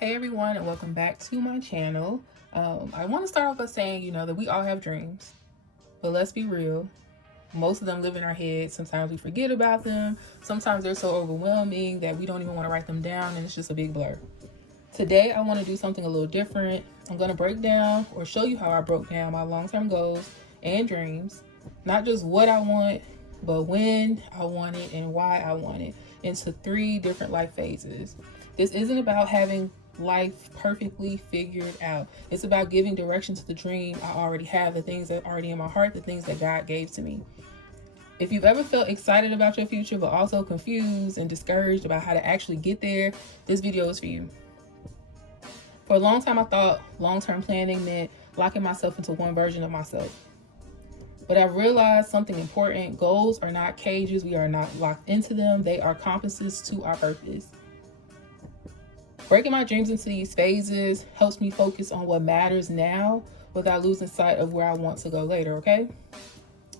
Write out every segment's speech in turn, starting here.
Hey everyone, and welcome back to my channel. I want to start off by saying, that we all have dreams, but let's be real. Most of them live in our heads. Sometimes we forget about them. Sometimes they're so overwhelming that we don't even want to write them down, and it's just a big blur. Today, I want to do something a little different. I'm going to break down or show you how I broke down my long-term goals and dreams. Not just what I want, but when I want it and why I want it, into 3 different life phases. This isn't about having life perfectly figured out. It's about giving direction to the dream I already have, the things that are already in my heart, the things that God gave to me. If you've ever felt excited about your future, but also confused and discouraged about how to actually get there, this video is for you. For a long time, I thought long-term planning meant locking myself into one version of myself. But I realized something important. Goals are not cages. We are not locked into them. They are compasses to our purpose. Breaking my dreams into these phases helps me focus on what matters now without losing sight of where I want to go later, okay?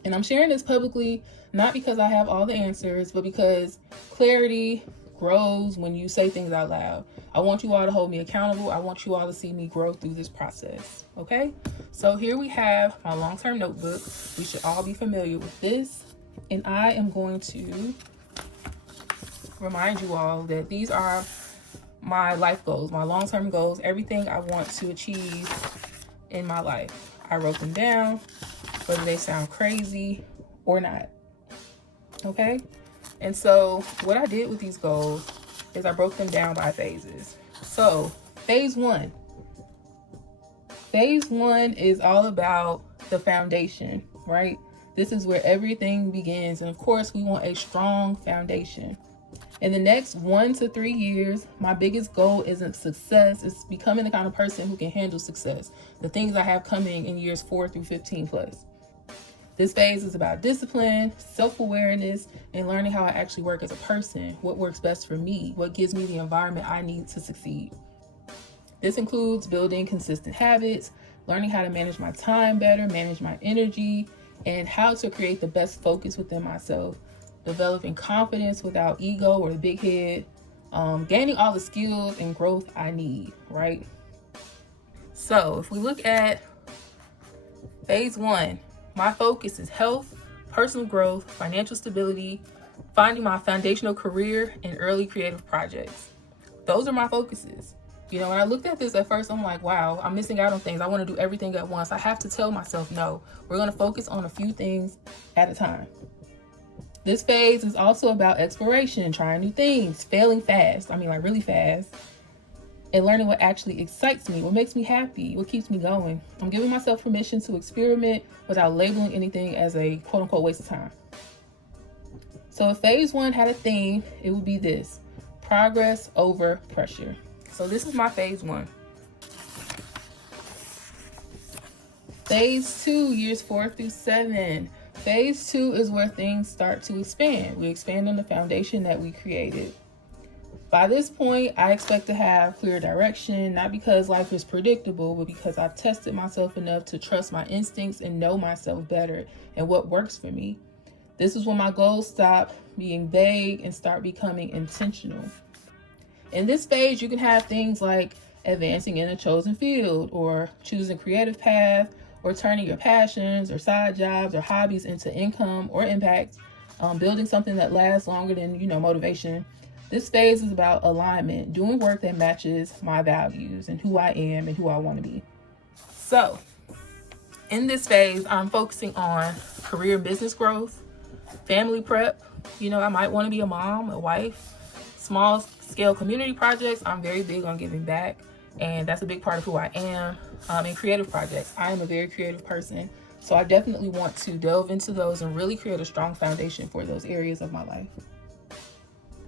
And I'm sharing this publicly, not because I have all the answers, but because clarity grows when you say things out loud. I want you all to hold me accountable. I want you all to see me grow through this process, okay? So here we have my long-term notebook. We should all be familiar with this. And I am going to remind you all that these are my life goals, my long-term goals, everything I want to achieve in my life. I wrote them down, whether they sound crazy or not. Okay? And so what I did with these goals is I broke them down by phases. So phase 1. Phase 1 is all about the foundation, right? This is where everything begins. And of course, we want a strong foundation. In the next 1 to 3 years, my biggest goal isn't success. It's becoming the kind of person who can handle success. The things I have coming in years 4 through 15 plus. This phase is about discipline, self-awareness, and learning how I actually work as a person. What works best for me? What gives me the environment I need to succeed? This includes building consistent habits, learning how to manage my time better, manage my energy, and how to create the best focus within myself. Developing confidence without ego or the big head, gaining all the skills and growth I need, right? So if we look at phase 1, my focus is health, personal growth, financial stability, finding my foundational career, and early creative projects. Those are my focuses. When I looked at this at first, I'm like, wow, I'm missing out on things. I want to do everything at once. I have to tell myself, no, we're going to focus on a few things at a time. This phase is also about exploration, trying new things, failing fast. Really fast. And learning what actually excites me, what makes me happy, what keeps me going. I'm giving myself permission to experiment without labeling anything as a quote unquote waste of time. So if phase 1 had a theme, it would be this: progress over pressure. So this is my phase 1. Phase 2, years 4 through 7. Phase 2 is where things start to expand. We expand on the foundation that we created. By this point, I expect to have clear direction, not because life is predictable, but because I've tested myself enough to trust my instincts and know myself better and what works for me. This is when my goals stop being vague and start becoming intentional. In this phase, you can have things like advancing in a chosen field, or choosing a creative path, or turning your passions or side jobs or hobbies into income or impact, building something that lasts longer than, motivation. This phase is about alignment, doing work that matches my values and who I am and who I want to be. So in this phase, I'm focusing on career and business growth, family prep. I might want to be a mom, a wife, small scale community projects. I'm very big on giving back, and that's a big part of who I am. In creative projects, I am a very creative person, so I definitely want to delve into those and really create a strong foundation for those areas of my life.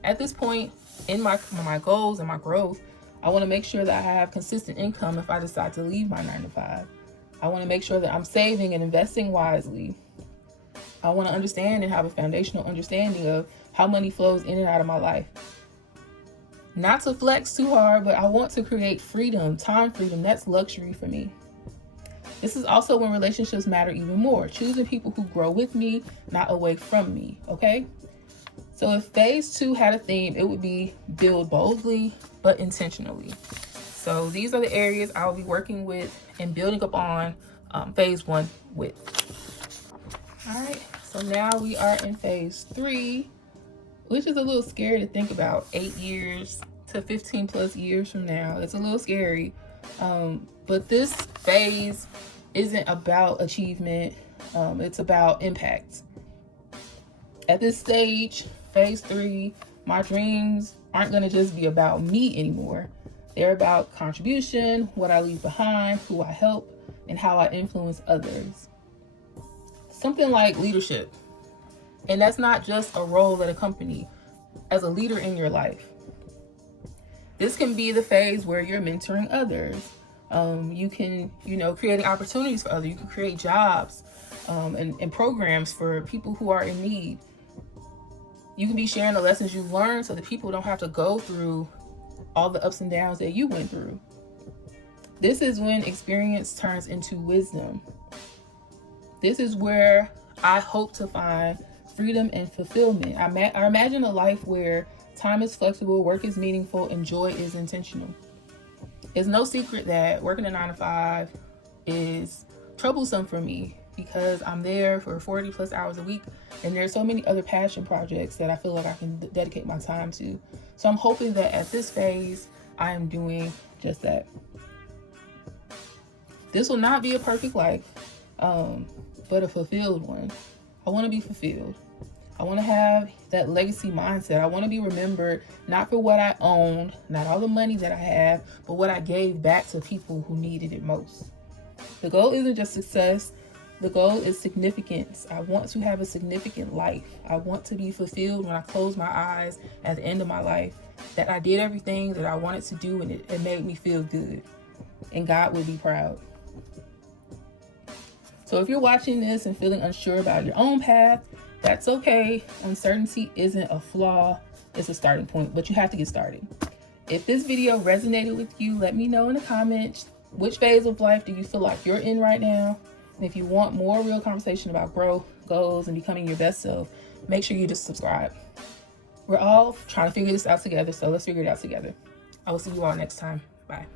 At this point in my goals and my growth, I want to make sure that I have consistent income if I decide to leave my 9 to 5. I want to make sure that I'm saving and investing wisely. I want to understand and have a foundational understanding of how money flows in and out of my life. Not to flex too hard, but I want to create freedom, time freedom. That's luxury for me. This is also when relationships matter even more. Choosing people who grow with me, not away from me, okay? So if phase 2 had a theme, it would be build boldly, but intentionally. So these are the areas I'll be working with and building up on phase 1 with. All right, so now we are in phase 3, which is a little scary to think about. 8 years to 15 plus years from now. It's a little scary. But this phase isn't about achievement. It's about impact. At this stage, phase 3, my dreams aren't going to just be about me anymore. They're about contribution, what I leave behind, who I help, and how I influence others. Something like leadership. And that's not just a role at a company, as a leader in your life. This can be the phase where you're mentoring others. You can, creating opportunities for others. You can create jobs and programs for people who are in need. You can be sharing the lessons you've learned so that people don't have to go through all the ups and downs that you went through. This is when experience turns into wisdom. This is where I hope to find freedom and fulfillment. I imagine a life where time is flexible, work is meaningful, and joy is intentional. It's no secret that working a 9-to-5 is troublesome for me because I'm there for 40 plus hours a week, and there's so many other passion projects that I feel like I can dedicate my time to. So I'm hoping that at this phase, I am doing just that. This will not be a perfect life, but a fulfilled one. I want to be fulfilled. I want to have that legacy mindset. I want to be remembered not for what I owned, not all the money that I have, but what I gave back to people who needed it most. The goal isn't just success. The goal is significance. I want to have a significant life. I want to be fulfilled when I close my eyes at the end of my life, that I did everything that I wanted to do and it made me feel good. And God would be proud. So if you're watching this and feeling unsure about your own path, that's okay. Uncertainty isn't a flaw, it's a starting point, but you have to get started. If this video resonated with you, let me know in the comments, which phase of life do you feel like you're in right now? And if you want more real conversation about growth, goals, and becoming your best self, make sure you just subscribe. We're all trying to figure this out together, so let's figure it out together. I will see you all next time. Bye.